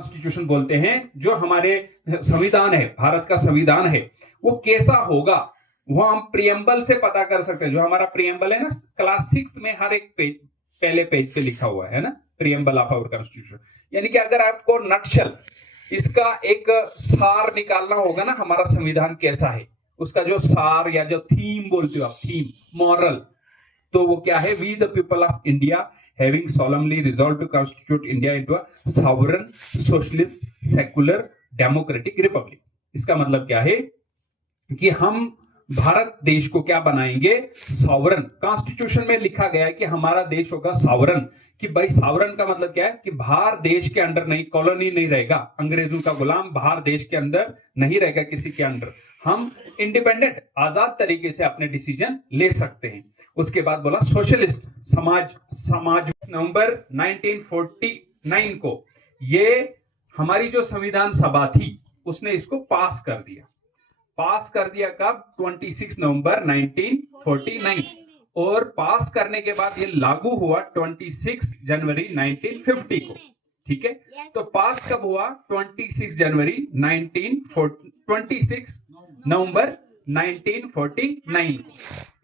Constitution बोलते हैं, जो हमारे संविधान है, भारत का संविधान है, वो कैसा होगा वो हम प्रियम्बल से पता कर सकते हैं। जो हमारा प्रियम्बल है ना, क्लास 6 में हर एक पेज, पहले पेज पे लिखा हुआ है ना, प्रियम्बल ऑफ आवर कॉन्स्टिट्यूशन। यानी कि अगर आपको नटशल इसका एक सार निकालना होगा ना, हमारा संविधान कैसा है, उसका जो सार या जो थीम बोलते हो आप, थीम, मॉरल, तो वो क्या है? We the people of India having solemnly resolved to constitute India into a sovereign, socialist, secular, democratic republic। इसका मतलब क्या है कि हम भारत देश को क्या बनाएंगे? सॉवरन। कॉन्स्टिट्यूशन में लिखा गया है कि हमारा देश होगा सॉवरन। कि भाई सॉवरन का मतलब क्या है? कि बाहर देश के अंडर नहीं, कॉलोनी नहीं रहेगा, अंग्रेजों का गुलाम बाहर देश के अंदर नहीं रहेगा किसी के अंडर। हम इंडिपेंडेंट, आजाद तरीके से अपने डिसीजन ले सकते हैं। उसके बाद बोला सोशलिस्ट, समाज नवंबर 1949 को ये हमारी जो संविधान सभा थी उसने इसको पास कर दिया। पास कर दिया कब? 26 नवंबर 1949। और पास करने के बाद ये लागू हुआ 26 जनवरी 1950 को। ठीक है, तो पास कब हुआ? 26 जनवरी 26 नवंबर 1949 को।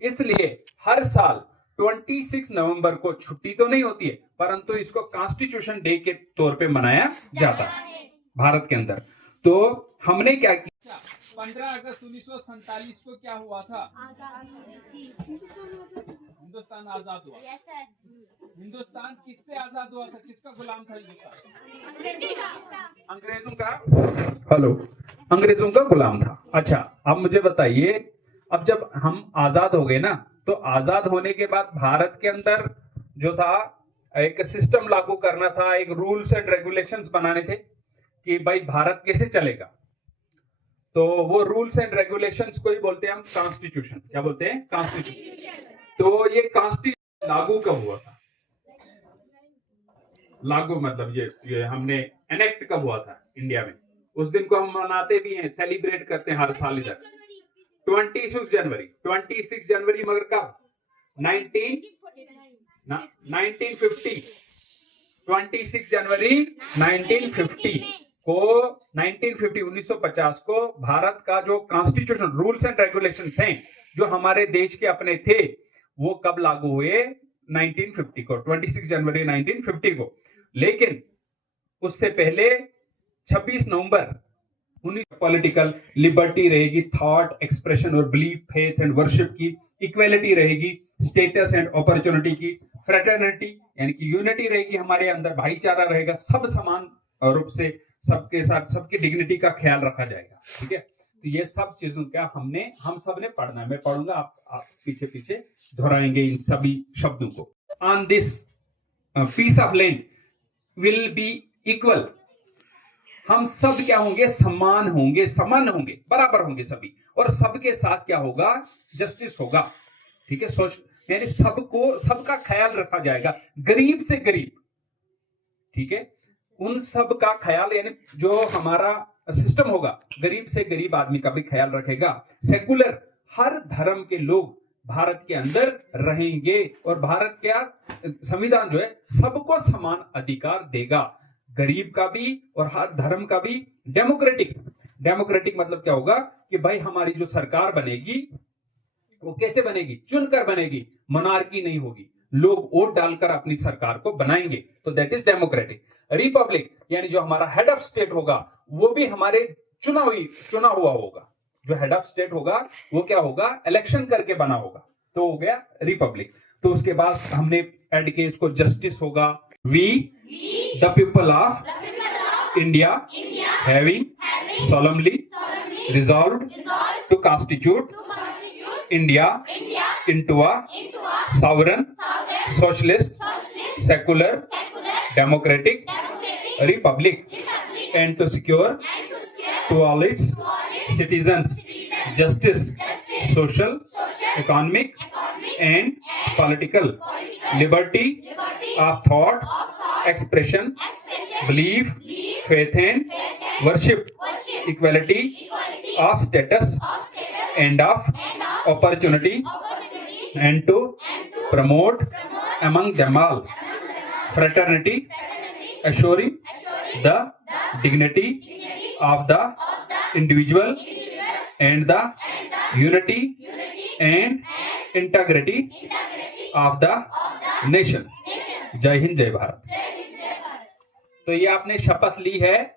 इसलिए हर साल 26 नवंबर को छुट्टी तो नहीं होती है, परंतु इसको कॉन्स्टिट्यूशन डे के तौर पे मनाया जाता है भारत के अंदर। तो हमने क्या किया? 15 अगस्त 1947 को क्या हुआ था? हिंदुस्तान आजाद हुआ। हिंदुस्तान किससे आजाद हुआ था? किसका गुलाम था हिंदुस्तान? अंग्रेजों का। हेलो, अंग्रेजों का गुलाम था। अच्छा, अब मुझे बताइए, अब जब हम आजाद हो गए ना, तो आजाद होने के बाद भारत के अंदर जो था एक सिस्टम लागू करना था, एक रूल्स एंड रेगुलेशंस बनाने थे कि भाई भारत कैसे चलेगा। तो वो रूल्स एंड रेगुलेशंस को ही बोलते हैं हम कॉन्स्टिट्यूशन। क्या बोलते हैं? कॉन्स्टिट्यूशन। तो ये कॉन्स्टिट्यूशन लागू कब हुआ था? लागू मतलब ये हमने एनेक्ट कब हुआ था इंडिया में? उस दिन को हम मनाते भी हैं, सेलिब्रेट करते हैं हर साल इधर। 26 जनवरी। 26 जनवरी मगर कब? 1950। 26 जनवरी 1950 को 1950 को भारत का जो कॉन्स्टिट्यूशन, रूल्स एंड रेगुलेशंस हैं जो हमारे देश के अपने थे, वो कब लागू हुए? 1950 को, 26 जनवरी 1950 को। लेकिन उससे पहले 26 नवंबर पॉलिटिकल लिबर्टी रहेगी, थॉट एक्सप्रेशन और बिलीफ, फेथ एंड वर्शिप की इक्वेलिटी रहेगी, स्टेटस एंड अपॉर्चुनिटी की, फ्रेटर्निटी यानी कि यूनिटी रहेगी हमारे अंदर, भाईचारा रहेगा, सब समान रूप से सबके साथ सबकी डिग्निटी का ख्याल रखा जाएगा। ठीक है, तो ये सब चीजों का हम सब ने पढ़ना है। मैं पढ़ूंगा, आप पीछे पीछे दोहराएंगे इन सभी शब्दों को। On this piece of land will be equal. हम सब क्या होंगे? समान होंगे, समान होंगे, बराबर होंगे सभी। और सबके साथ क्या होगा? जस्टिस होगा। ठीक है, सोच यानी सबको, सबका ख्याल रखा जाएगा, गरीब से गरीब। ठीक है, उन सब का ख्याल, यानी जो हमारा सिस्टम होगा, गरीब से गरीब आदमी का भी ख्याल रखेगा। सेकुलर, हर धर्म के लोग भारत के अंदर रहेंगे और भारत का संविधान जो है सबको समान अधिकार देगा, गरीब का भी और हर धर्म का भी। डेमोक्रेटिक मतलब क्या होगा? कि भाई हमारी जो सरकार बनेगी वो कैसे बनेगी? चुनकर बनेगी, मोनार्की नहीं होगी, लोग वोट डालकर अपनी सरकार को बनाएंगे, तो दैट इज डेमोक्रेटिक। रिपब्लिक यानी जो हमारा हेड ऑफ स्टेट होगा वो भी हमारे चुना हुआ होगा। जो हेड ऑफ स्टेट होगा वो क्या होगा? इलेक्शन करके बना होगा, तो हो गया रिपब्लिक। तो उसके बाद हमने ऐड किया इसको, जस्टिस होगा। We the people of India having solemnly resolved to constitute India into a sovereign, socialist, secular, democratic republic, and to secure to all its citizens justice, social, economic, and political liberty of thought, expression, belief, faith, and worship, equality of status and of opportunity, and to promote among them all fraternity, assuring the dignity of the individual and the unity and integrity of the nation. जय हिंद जय भारत. तो ये आपने शपथ ली है